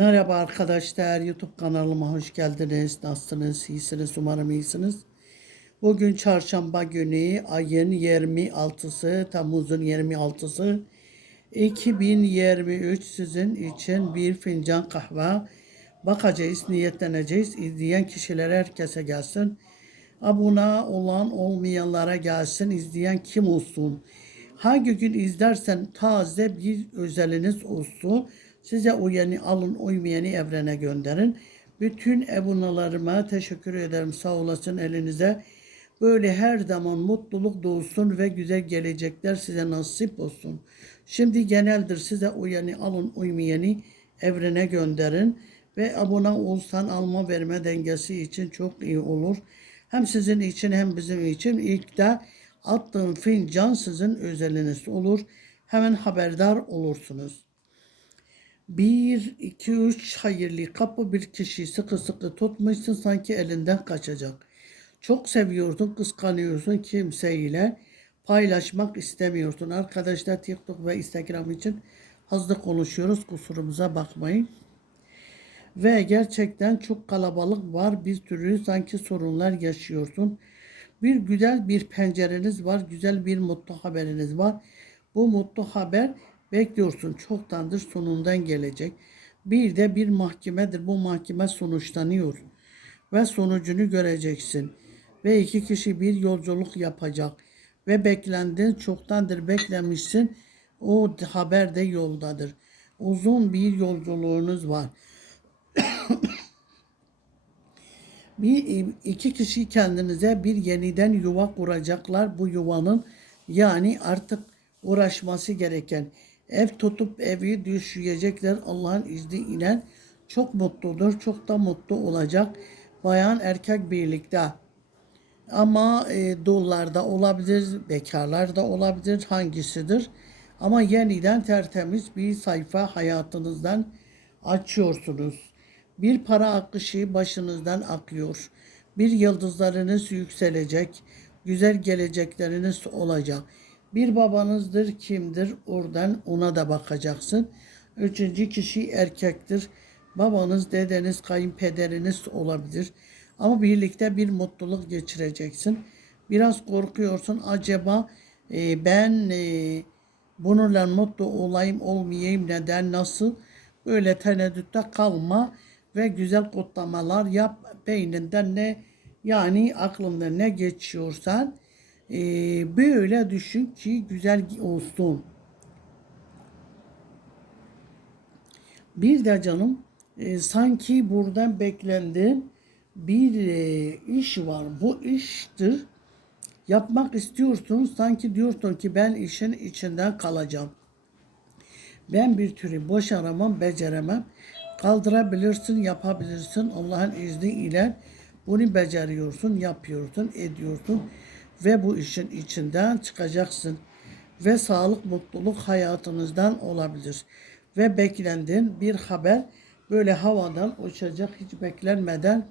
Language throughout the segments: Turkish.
Merhaba arkadaşlar, YouTube kanalıma hoş geldiniz. Nasılsınız? İyisiniz, umarım iyisiniz. Bugün çarşamba günü, ayın 26'sı, Temmuz'un 26'sı. 2023 sizin için bir fincan kahve bakacağız, niyetleneceğiz. İzleyen kişiler herkese gelsin. Abone olan olmayanlara gelsin. İzleyen kim olsun? Hangi gün izlersen taze bir özeliniz olsun. Size uyanı alın, uymayanı evrene gönderin. Bütün abonelarıma teşekkür ederim. Sağ olasın elinize. Böyle her zaman mutluluk doğsun ve güzel gelecekler size nasip olsun. Şimdi geneldir size uyanı alın, uymayanı evrene gönderin. Ve abone olsan alma verme dengesi için çok iyi olur. Hem sizin için hem bizim için ilk de attığım fincan sizin özeliniz olur. Hemen haberdar olursunuz. Bir, iki, üç hayırlı kapı bir kişiyi sıkı sıkı tutmuşsun sanki elinden kaçacak. Çok seviyorsun, kıskanıyorsun kimseyle paylaşmak istemiyorsun. Arkadaşlar TikTok ve Instagram için hızlı konuşuyoruz. Kusurumuza bakmayın. Ve gerçekten çok kalabalık var. Bir türlü sanki sorunlar yaşıyorsun. Bir güzel bir pencereniz var. Güzel bir mutlu haberiniz var. Bu mutlu haber bekliyorsun. Çoktandır sonundan gelecek. Bir de bir mahkemedir. Bu mahkeme sonuçlanıyor. Ve sonucunu göreceksin. Ve iki kişi bir yolculuk yapacak. Ve beklendin. Çoktandır beklemişsin. O haber de yoldadır. Uzun bir yolculuğunuz var. bir iki kişi kendinize bir yeniden yuva kuracaklar. Bu yuvanın yani artık uğraşması gereken ev tutup evi düşürecekler Allah'ın izniyle çok mutludur. Çok da mutlu olacak. Bayan erkek birlikte. Ama e, dullar da olabilir, bekarlar da olabilir. Hangisidir? Ama yeniden tertemiz bir sayfa hayatınızdan açıyorsunuz. Bir para akışı başınızdan akıyor. Bir yıldızlarınız yükselecek. Güzel gelecekleriniz olacak. Bir babanızdır kimdir oradan ona da bakacaksın. Üçüncü kişi erkektir. Babanız, dedeniz, kayınpederiniz olabilir. Ama birlikte bir mutluluk geçireceksin. Biraz korkuyorsun. Acaba e, ben e, bununla mutlu olayım olmayayım neden nasıl? Böyle tereddütte kalma ve güzel kutlamalar yap. Beyninden ne yani aklında ne geçiyorsan böyle düşün ki güzel olsun. Bir de canım e, sanki buradan beklendiğin bir e, iş var. Bu iştir. Yapmak istiyorsun. Sanki diyorsun ki ben işin içinden kalacağım. Ben bir türlü başaramam, beceremem. Kaldırabilirsin, yapabilirsin. Allah'ın izniyle bunu beceriyorsun, yapıyorsun, ediyorsun ve bu işin içinden çıkacaksın. Ve sağlık, mutluluk hayatınızdan olabilir. Ve beklendiğin bir haber böyle havadan uçacak hiç beklenmeden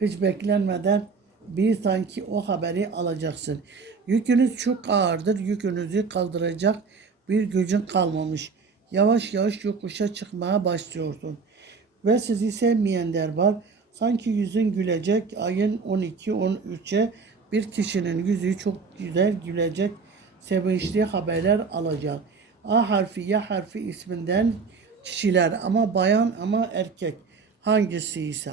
hiç beklenmeden bir sanki o haberi alacaksın. Yükünüz çok ağırdır. Yükünüzü kaldıracak bir gücün kalmamış. Yavaş yavaş yokuşa çıkmaya başlıyorsun. Ve sizi sevmeyenler var. Sanki yüzün gülecek. Ayın 12-13'e bir kişinin yüzü çok güzel gülecek. Sevinçli haberler alacak. A harfi, ya harfi isminden kişiler ama bayan ama erkek hangisi ise.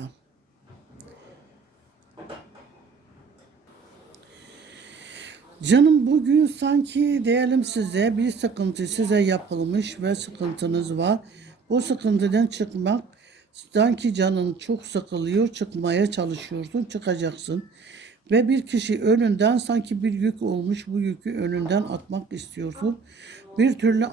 Canım bugün sanki diyelim size bir sıkıntı size yapılmış ve sıkıntınız var. Bu sıkıntıdan çıkmak sanki canın çok sıkılıyor çıkmaya çalışıyorsun çıkacaksın. Ve bir kişi önünden sanki bir yük olmuş bu yükü önünden atmak istiyorsun. Bir türlü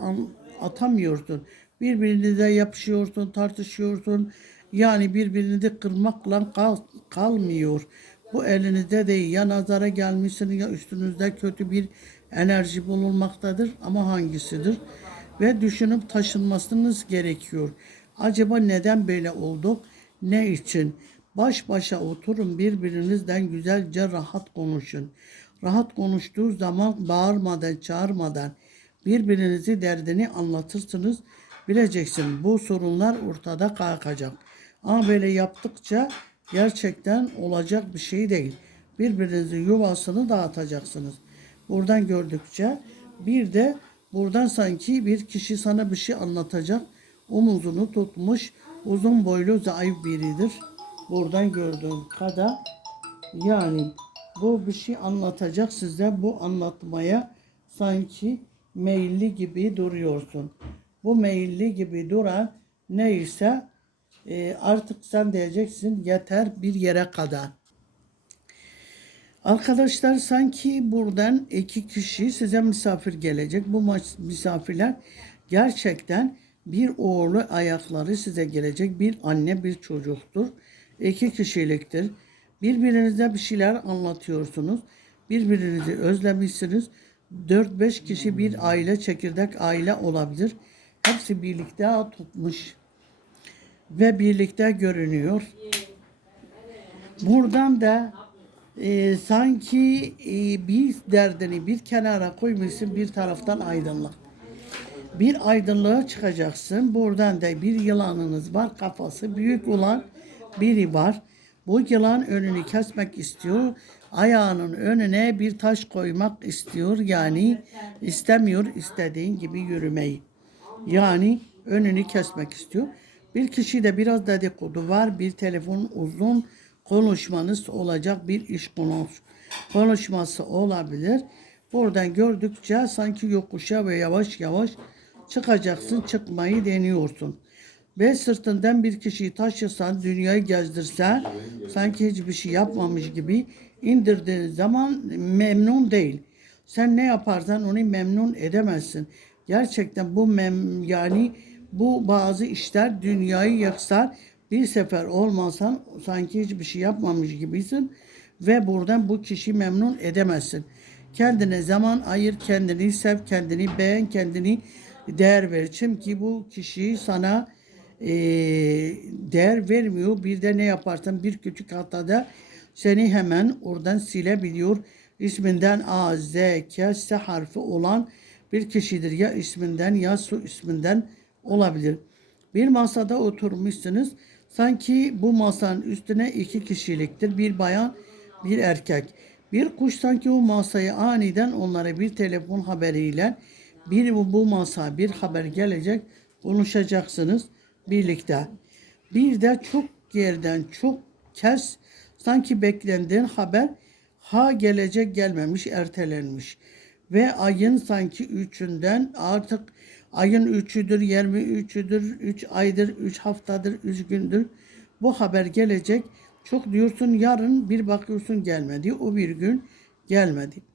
atamıyorsun. Birbirinize yapışıyorsun tartışıyorsun. Yani birbirini kırmakla kal, kalmıyor. Bu elinizde değil. Ya nazara gelmişsiniz ya üstünüzde kötü bir enerji bulunmaktadır. Ama hangisidir? Ve düşünüp taşınmasınız gerekiyor. Acaba neden böyle oldu? Ne için? Baş başa oturun birbirinizden güzelce rahat konuşun. Rahat konuştuğu zaman bağırmadan, çağırmadan birbirinizi derdini anlatırsınız Bileceksin bu sorunlar ortada kalkacak. Ama böyle yaptıkça gerçekten olacak bir şey değil. Birbirinizin yuvasını dağıtacaksınız. Buradan gördükçe bir de buradan sanki bir kişi sana bir şey anlatacak. Omuzunu tutmuş uzun boylu zayıf biridir. Buradan gördüğüm kadar yani bu bir şey anlatacak size bu anlatmaya sanki meyilli gibi duruyorsun. Bu meyilli gibi duran neyse e, artık sen diyeceksin yeter bir yere kadar. Arkadaşlar sanki buradan iki kişi size misafir gelecek. Bu misafirler gerçekten bir oğlu ayakları size gelecek. Bir anne bir çocuktur. İki kişiliktir. Birbirinize bir şeyler anlatıyorsunuz. Birbirinizi özlemişsiniz. 4-5 kişi bir aile, çekirdek aile olabilir. Hepsi birlikte tutmuş ve birlikte görünüyor. Buradan da e, sanki e, bir derdini bir kenara koymuşsun bir taraftan aydınlık. Bir aydınlığa çıkacaksın. Buradan da bir yılanınız var. Kafası büyük olan biri var. Bu yılan önünü kesmek istiyor. Ayağının önüne bir taş koymak istiyor. Yani istemiyor istediğin gibi yürümeyi. Yani önünü kesmek istiyor. Bir kişi de biraz dedikodu var. Bir telefon uzun konuşmanız olacak. Bir iş konuş konuşması olabilir. Buradan gördükçe sanki yokuşa ve yavaş yavaş çıkacaksın. Çıkmayı deniyorsun. Ve sırtından bir kişiyi taşısan, dünyayı gezdirsen, sanki hiçbir şey yapmamış gibi indirdiğin zaman memnun değil. Sen ne yaparsan onu memnun edemezsin. Gerçekten bu mem yani bu bazı işler dünyayı yaksar. Bir sefer olmasan sanki hiçbir şey yapmamış gibisin ve buradan bu kişi memnun edemezsin. Kendine zaman ayır, kendini sev, kendini beğen, kendini değer ver. Çünkü bu kişi sana e, değer vermiyor. Bir de ne yaparsan bir küçük hatada seni hemen oradan silebiliyor. İsminden A, Z, K, S harfi olan bir kişidir. Ya isminden ya su isminden olabilir. Bir masada oturmuşsunuz. Sanki bu masanın üstüne iki kişiliktir. Bir bayan, bir erkek. Bir kuş sanki o masayı aniden onlara bir telefon haberiyle bir bu masa bir haber gelecek. Konuşacaksınız birlikte. Bir de çok yerden çok kez sanki beklendiğin haber ha gelecek gelmemiş ertelenmiş. Ve ayın sanki üçünden artık ayın üçüdür, yirmi üçüdür, üç aydır, üç haftadır, üç gündür bu haber gelecek. Çok diyorsun yarın bir bakıyorsun gelmedi. O bir gün gelmedi.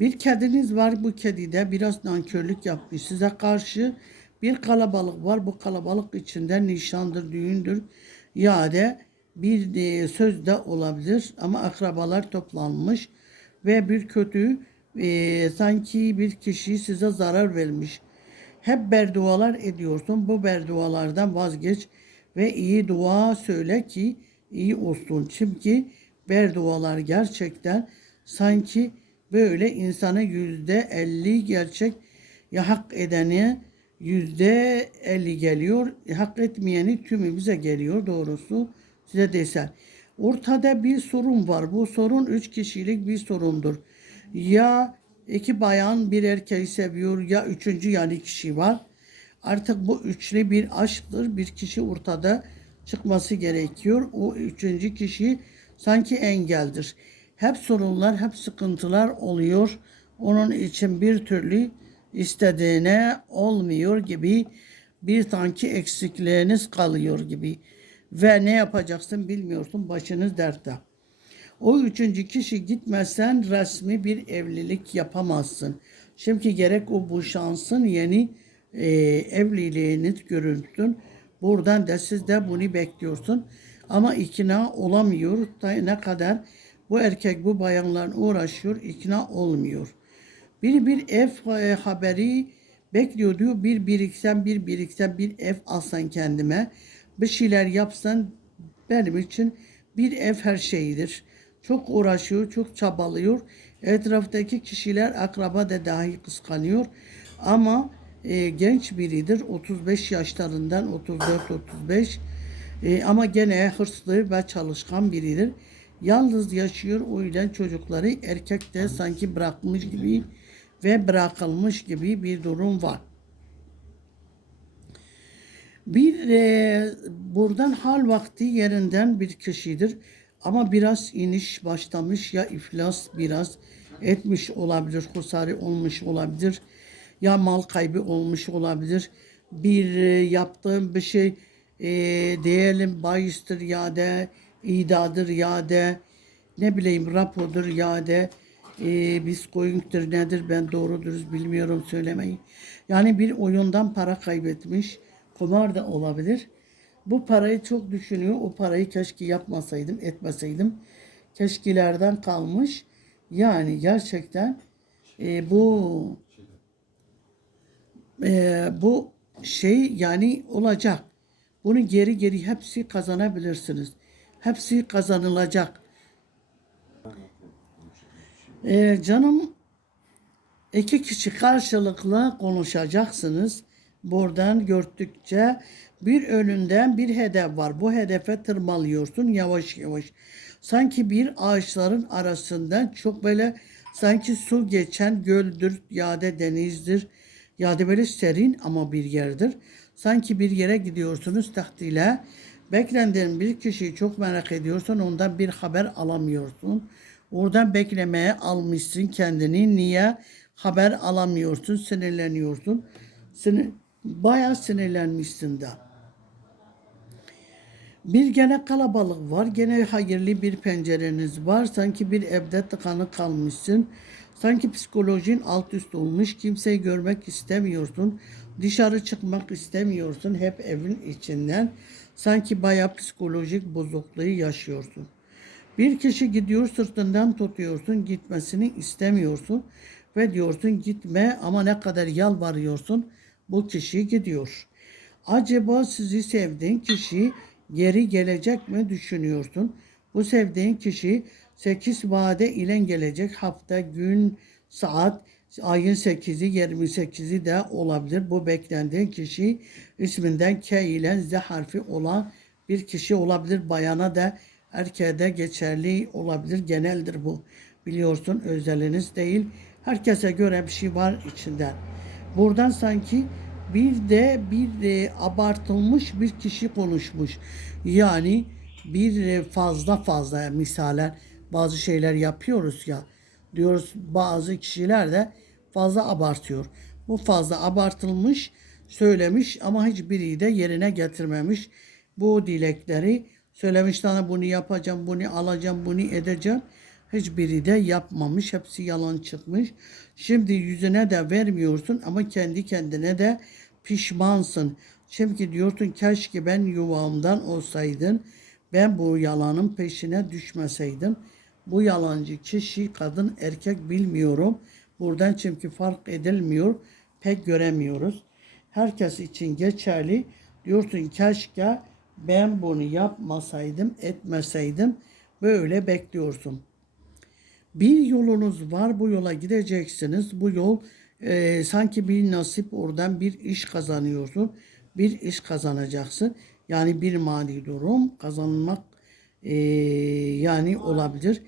Bir kediniz var bu kedide biraz nankörlük yapmış size karşı. Bir kalabalık var bu kalabalık içinde nişandır, düğündür ya da bir de söz de olabilir ama akrabalar toplanmış ve bir kötü e, sanki bir kişi size zarar vermiş. Hep berdualar ediyorsun. Bu berdualardan vazgeç ve iyi dua söyle ki iyi olsun. Çünkü berdualar gerçekten sanki böyle insana yüzde elli gerçek ya hak edeni yüzde elli geliyor. Hak etmeyeni tümü bize geliyor doğrusu size desem. Ortada bir sorun var. Bu sorun üç kişilik bir sorundur. Ya iki bayan bir erkeği seviyor ya üçüncü yani kişi var. Artık bu üçlü bir aşktır. Bir kişi ortada çıkması gerekiyor. O üçüncü kişi sanki engeldir. Hep sorunlar, hep sıkıntılar oluyor. Onun için bir türlü istediğine olmuyor gibi bir sanki eksikliğiniz kalıyor gibi. Ve ne yapacaksın bilmiyorsun başınız dertte. O üçüncü kişi gitmezsen resmi bir evlilik yapamazsın. Şimdi gerek o bu şansın yeni e, evliliğiniz görünsün. Buradan da siz de bunu bekliyorsun. Ama ikna olamıyor. Ne kadar bu erkek bu bayanlarla uğraşıyor ikna olmuyor. Bir bir ev e, haberi bekliyor diyor. Bir biriksen bir biriksen bir ev alsan kendime. Bir şeyler yapsan benim için bir ev her şeydir. Çok uğraşıyor, çok çabalıyor. Etraftaki kişiler akraba da dahi kıskanıyor. Ama e, genç biridir. 35 yaşlarından 34-35 E, ama gene hırslı ve çalışkan biridir. Yalnız yaşıyor o yüzden çocukları erkek de sanki bırakmış gibi ve bırakılmış gibi bir durum var. Bir e, buradan hal vakti yerinden bir kişidir. Ama biraz iniş başlamış ya iflas biraz etmiş olabilir, husari olmuş olabilir. Ya mal kaybı olmuş olabilir. Bir e, yaptığım bir şey e, diyelim bahistir ya da idadır ya da ne bileyim rapordur ya da e, biskoyunktur nedir ben doğru dürüst bilmiyorum söylemeyi. Yani bir oyundan para kaybetmiş. Kumar da olabilir. Bu parayı çok düşünüyor. O parayı keşke yapmasaydım, etmeseydim. Keşkilerden kalmış. Yani gerçekten e, bu e, bu şey yani olacak. Bunu geri geri hepsi kazanabilirsiniz. Hepsi kazanılacak. E, canım iki kişi karşılıklı konuşacaksınız. Buradan gördükçe bir önünden bir hedef var. Bu hedefe tırmalıyorsun yavaş yavaş. Sanki bir ağaçların arasından çok böyle sanki su geçen göldür ya da denizdir ya da böyle serin ama bir yerdir. Sanki bir yere gidiyorsunuz tahtıyla. Beklendiğin bir kişiyi çok merak ediyorsun ondan bir haber alamıyorsun. Oradan beklemeye almışsın kendini. Niye haber alamıyorsun? Sinirleniyorsun. Sinir, bayağı sinirlenmişsin de. Bir gene kalabalık var. Gene hayırlı bir pencereniz var. Sanki bir evde tıkanık kalmışsın. Sanki psikolojin alt üst olmuş. Kimseyi görmek istemiyorsun. Dışarı çıkmak istemiyorsun. Hep evin içinden. Sanki bayağı psikolojik bozukluğu yaşıyorsun. Bir kişi gidiyor sırtından tutuyorsun. Gitmesini istemiyorsun. Ve diyorsun gitme ama ne kadar yalvarıyorsun bu kişi gidiyor. Acaba sizi sevdiğin kişi geri gelecek mi düşünüyorsun? Bu sevdiğin kişi 8 vade ile gelecek hafta, gün, saat, ayın 8'i 28'i de olabilir. Bu beklendiğin kişi isminden K ile Z harfi olan bir kişi olabilir. Bayana da erkeğe de geçerli olabilir. Geneldir bu. Biliyorsun özeliniz değil. Herkese göre bir şey var içinden. Buradan sanki bir de bir e, abartılmış bir kişi konuşmuş. Yani bir e, fazla fazla misaller bazı şeyler yapıyoruz ya diyoruz bazı kişiler de fazla abartıyor. Bu fazla abartılmış söylemiş ama hiçbiri de yerine getirmemiş. Bu dilekleri söylemiş sana bunu yapacağım, bunu alacağım, bunu edeceğim. Hiçbiri de yapmamış. Hepsi yalan çıkmış. Şimdi yüzüne de vermiyorsun ama kendi kendine de pişmansın. Çünkü diyorsun keşke ben yuvamdan olsaydın. Ben bu yalanın peşine düşmeseydim. Bu yalancı kişi kadın erkek bilmiyorum. Buradan çünkü fark edilmiyor. Pek göremiyoruz. Herkes için geçerli. Diyorsun keşke ben bunu yapmasaydım, etmeseydim. Böyle bekliyorsun. Bir yolunuz var. Bu yola gideceksiniz. Bu yol e, sanki bir nasip oradan bir iş kazanıyorsun. Bir iş kazanacaksın. Yani bir mali durum kazanmak e, yani olabilir.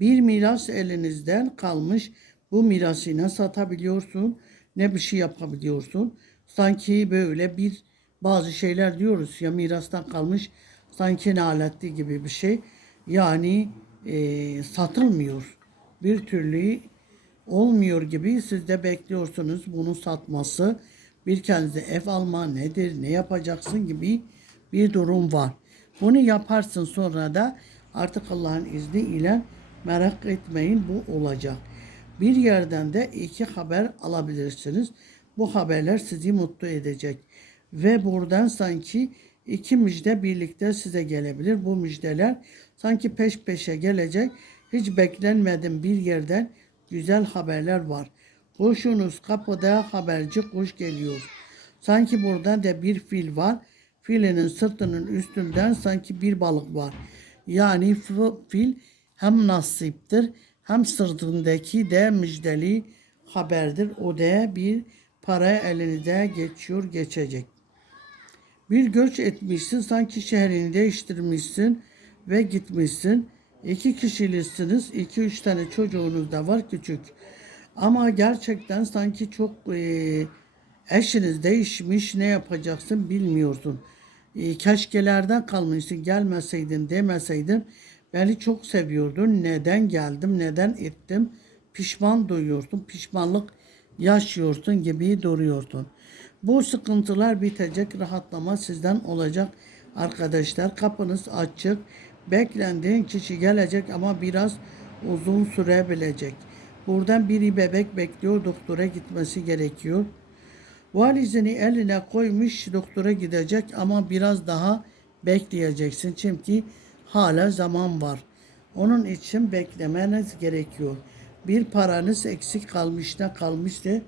Bir miras elinizden kalmış. Bu mirası ne satabiliyorsun ne bir şey yapabiliyorsun. Sanki böyle bir bazı şeyler diyoruz ya mirastan kalmış sanki naletli gibi bir şey. Yani e, satılmıyor. Bir türlü olmuyor gibi siz de bekliyorsunuz bunu satması. Bir kendinize ev alma nedir, ne yapacaksın gibi bir durum var. Bunu yaparsın sonra da artık Allah'ın izniyle merak etmeyin bu olacak. Bir yerden de iki haber alabilirsiniz. Bu haberler sizi mutlu edecek. Ve buradan sanki iki müjde birlikte size gelebilir. Bu müjdeler sanki peş peşe gelecek. Hiç beklenmedim bir yerden güzel haberler var. Kuşunuz kapıda haberci kuş geliyor. Sanki burada da bir fil var. Filinin sırtının üstünden sanki bir balık var. Yani fil hem nasiptir hem sırtındaki de müjdeli haberdir. O da bir Para elinize geçiyor geçecek. Bir göç etmişsin sanki şehrini değiştirmişsin ve gitmişsin. İki kişilisiniz. iki üç tane çocuğunuz da var küçük. Ama gerçekten sanki çok e, eşiniz değişmiş ne yapacaksın bilmiyorsun. E, keşkelerden kalmışsın gelmeseydin demeseydin beni çok seviyordun. Neden geldim neden ettim pişman duyuyorsun. Pişmanlık yaşıyorsun gibi duruyorsun. Bu sıkıntılar bitecek, rahatlama sizden olacak arkadaşlar. Kapınız açık. Beklendiğin kişi gelecek ama biraz uzun sürebilecek. Buradan biri bebek bekliyor, doktora gitmesi gerekiyor. Valizini eline koymuş doktora gidecek ama biraz daha bekleyeceksin. Çünkü hala zaman var. Onun için beklemeniz gerekiyor. Bir paranız eksik kalmış da kalmıştı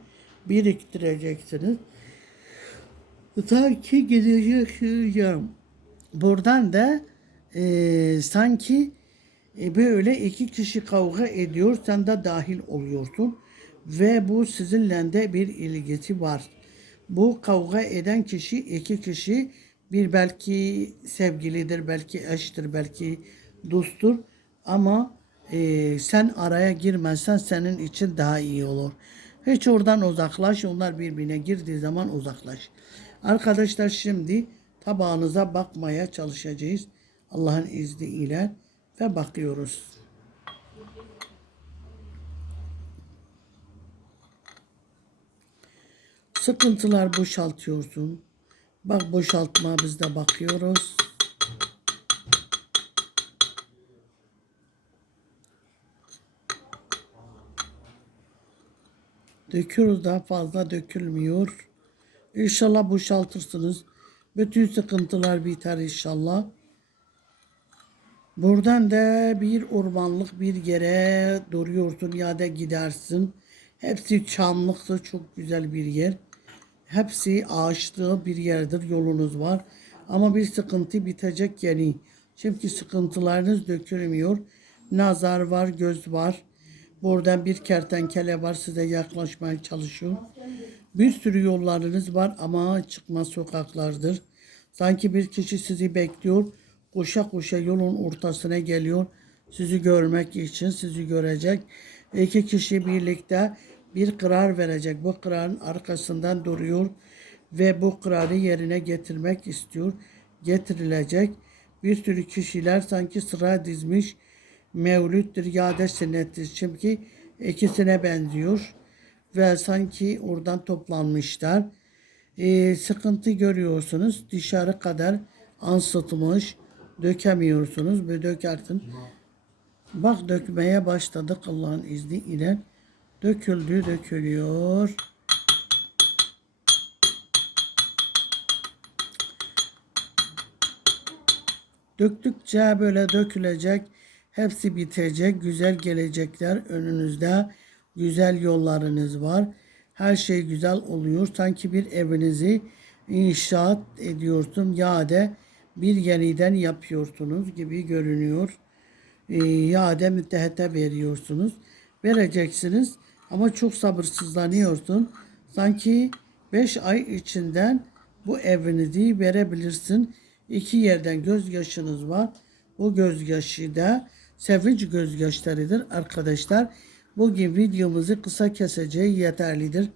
biriktireceksiniz. Sanki gideceksiniz. Buradan da e, sanki e, böyle iki kişi kavga ediyor, sen de dahil oluyorsun. Ve bu sizinle de bir ilgisi var. Bu kavga eden kişi iki kişi bir belki sevgilidir, belki eştir, belki dosttur. Ama e, sen araya girmezsen senin için daha iyi olur. Hiç oradan uzaklaş. Onlar birbirine girdiği zaman uzaklaş. Arkadaşlar şimdi tabağınıza bakmaya çalışacağız. Allah'ın izniyle ve bakıyoruz. Sıkıntılar boşaltıyorsun. Bak boşaltma biz de bakıyoruz. Döküyoruz daha fazla dökülmüyor. İnşallah boşaltırsınız. Bütün sıkıntılar biter inşallah. Buradan da bir ormanlık bir yere duruyorsun ya da gidersin. Hepsi çamlıkta çok güzel bir yer. Hepsi ağaçlı bir yerdir yolunuz var. Ama bir sıkıntı bitecek yani. Çünkü sıkıntılarınız dökülmüyor. Nazar var, göz var. Buradan bir kertenkele var size yaklaşmaya çalışıyor. Bir sürü yollarınız var ama çıkma sokaklardır. Sanki bir kişi sizi bekliyor. Koşa koşa yolun ortasına geliyor. Sizi görmek için sizi görecek. İki kişi birlikte bir karar verecek. Bu kararın arkasından duruyor ve bu kararı yerine getirmek istiyor. Getirilecek. Bir sürü kişiler sanki sıra dizmiş. Mevlüttür ya da sünnettir. Çünkü ikisine benziyor. Ve sanki oradan toplanmışlar. Ee, sıkıntı görüyorsunuz. Dışarı kadar ansıtmış. Dökemiyorsunuz. Ve dökersin. Bak dökmeye başladık Allah'ın izniyle. Döküldü, dökülüyor. Döktükçe böyle dökülecek. Hepsi bitecek. Güzel gelecekler önünüzde. Güzel yollarınız var. Her şey güzel oluyor. Sanki bir evinizi inşaat ediyorsun ya da bir yeniden yapıyorsunuz gibi görünüyor. Ee, ya da mütehete veriyorsunuz. Vereceksiniz ama çok sabırsızlanıyorsun. Sanki 5 ay içinden bu evinizi verebilirsin. İki yerden gözyaşınız var. Bu gözyaşı da sevinç gözyaşlarıdır arkadaşlar. Bugün videomuzu kısa keseceği yeterlidir.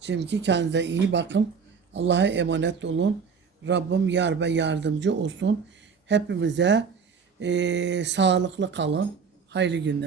Çünkü kendinize iyi bakın. Allah'a emanet olun. Rabbim yar ve yardımcı olsun. Hepimize eee, sağlıklı kalın. Hayırlı günler.